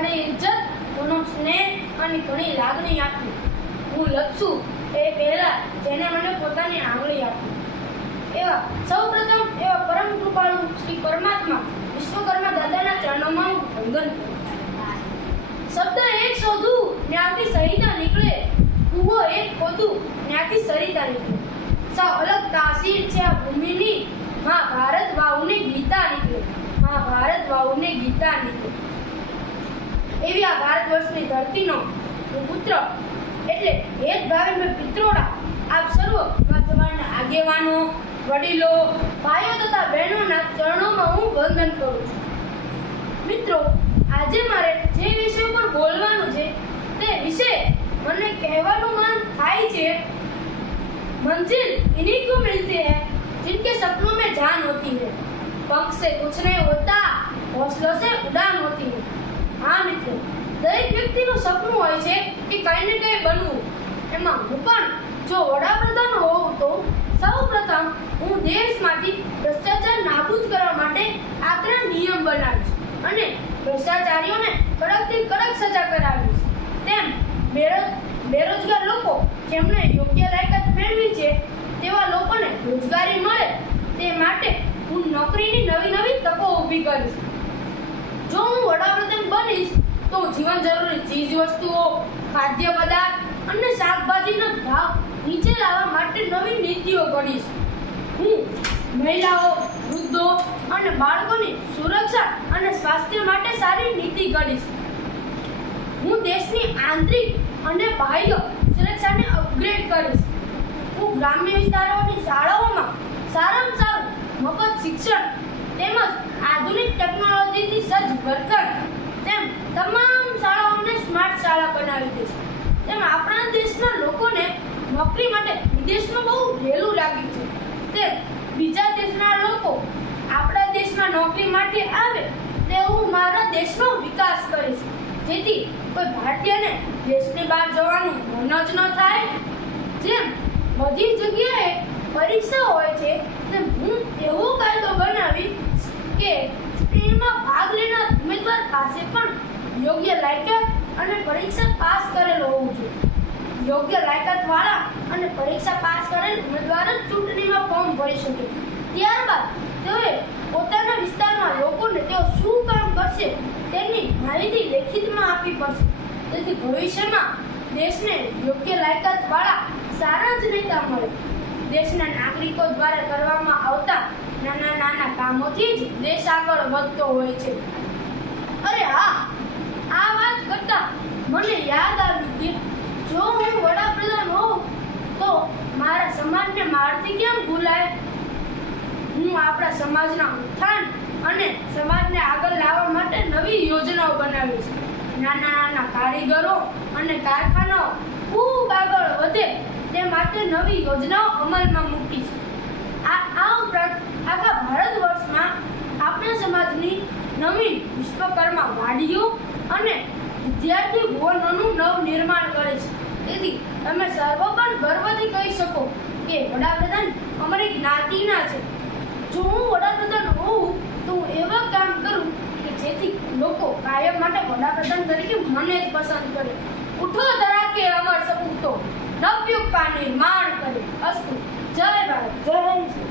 ઘણી ઇજ્જત, ઘણો સ્નેહ અને ઘણી લાગણી આપી. હું લખશું એ પહેલા જેને મને પોતાની આંગળી આપી. એવા સૌપ્રથમ એવા પરમ કૃપાળુ શ્રી પરમાત્મા વિશ્વકર્મા દાદાના ચરણોમાં હું વંદન કરું. શબ્દ એક શોધું ત્યાંથી સહિતા નીકળે, કૂવો એક ખોદું ત્યાંથી સરિતા નીકળે. સાવ અલગ તાસીર છે આ ભૂમિની, મહાભારત વાવને ગીતા નીકળે, મહાભારત વાવને ગીતા નીકળે. એવી આ ભારત વર્ષની ધરતીનો હું પુત્ર એટલે હેત ભાવિન પિત્રોડા આપ સર્વ સમાજના આગેવાનો, વડીલો, ભાઈઓ તથા બહેનોના ચરણોમાં હું વંદન કરું છું. મિત્રો, આજે મારે જે વિષય પર બોલવાનું છે તે વિશે મને કહેવાનું મન થાય છે. मंजिल इन्हीं को मिलती है जिनके सपनों में जान होती है, पंख से कुछ नहीं होता, हौसलों से उड़ान होती है. हाँ મિત્રો, દરેક વ્યક્તિનું સપનું હોય છે કે કંઈ ને કંઈ બનવું. એમાં હું પણ જો વડાપ્રધાન હોઉં તો સૌપ્રથમ હું દેશમાંથી ભ્રષ્ટાચાર નાબૂદ કરવા માટે આકરા નિયમ બનાવીશ અને ભ્રષ્ટાચારીઓને કડકથી કડક સજા કરાવીશ. તેમ બેરોજગાર લોકો જેમણે યોગ્ય લાયકાત મેળવી છે તેવા લોકોને રોજગારી મળે તે માટે હું નોકરીની નવી નવી તકો ઊભી કરીશ. જો હું વડાપ્રધાન બનીશ તો જીવન જરૂરી ચીજ વસ્તુઓ, ખાદ્ય પદાર્થ અને શાકભાજીના ભાવ નીચે લાવવા માટે નવી નીતિઓ ઘડીશ. હું મહિલાઓ, વૃદ્ધો અને બાળકોની સુરક્ષા અને સ્વાસ્થ્ય માટે સારી નીતિ ઘડીશ. હું દેશની આંતરિક અને બાહ્ય સુરક્ષાને અપગ્રેડ કરીશ. હું ગ્રામ્ય વિસ્તારોની શાળાઓમાં સારામાં સારું મફત શિક્ષણ તેમજ આધુનિક ટેકનોલોજીથી સજ્જ વર્ગખંડ તેમ તમામ શાળાઓને સ્માર્ટ શાળા બનાવી દઈશ. તેમ આપણા દેશના લોકોને નોકરી માટે વિદેશનું બહુ વહેલું લાગ્યું છે, તે બીજા દેશના લોકો આપણા દેશમાં નોકરી માટે આવે તે હું મારા દેશનો વિકાસ કરીશ, જેથી કોઈ ભારતીયને દેશની બહાર જવાનું મન જ ન થાય. જેમ બધી જગ્યાએ પરીક્ષા હોય છે તેમ હું એવો કાયદો બનાવી કે ચૂંટણીમાં ભાગ લેનાર ઉમેદવાર પાસે પણ યોગ્ય લાયકાત અને પરીક્ષા પાસ કરેલો હોવું જોઈએ. યોગ્ય લાયકાતવાળા અને પરીક્ષા પાસ કરેલ ઉમેદવાર જ ચૂંટણીમાં ફોર્મ ભરી શકે. ત્યારબાદ તેઓએ પોતાના વિસ્તારમાં લોકોને તેઓ શું કામ કરશે તેની માહિતી લેખિતમાં આપવી પડશે, જેથી ભવિષ્યમાં દેશને યોગ્ય લાયકાતવાળા સારા જ નેતા મળે. દેશના નાગરિકો દ્વારા કરવામાં આવતા નાના નાના કામોથી જ દેશ આગળ વધતો હોય છે. અરે હા, આ વાત કરતા મને યાદ આવ્યું કે જો હું વડાપ્રધાન હોઉં તો મારા સમાજને મારથી કેમ ભૂલાય. હું આપણા સમાજના ઉત્થાન અને સમાજને આગળ લાવવા માટે નવી યોજનાઓ બનાવીશ. નાના નાના કારીગરો અને કારખાનાઓ ખૂબ આગળ વધે તે માટે નવી યોજનાઓ અમલમાં મૂકીશ. આ ઉપરાંત આખા ભારત વર્ષમાં આપણા સમાજની નવીન વિશ્વકર્મા વાડીઓ અને વિદ્યાર્થી ભવનોનું નવનિર્માણ કરીશ, તેથી તમે સર્વ પણ ગર્વથી કહી શકો કે વડાપ્રધાન અમારી જ્ઞાતિના છે. જો હું વડાપ્રધાન હોઉં તો હું એવા કામ કરું કે જેથી લોકો કાયમ માટે વડાપ્રધાન તરીકે મને જ પસંદ કરે. ઉઠો ધરાકે અમર સપૂતો, નવયુગ કા નિર્માણ કરે. અસ્તુ. જય ભારત, જય હિન્દ.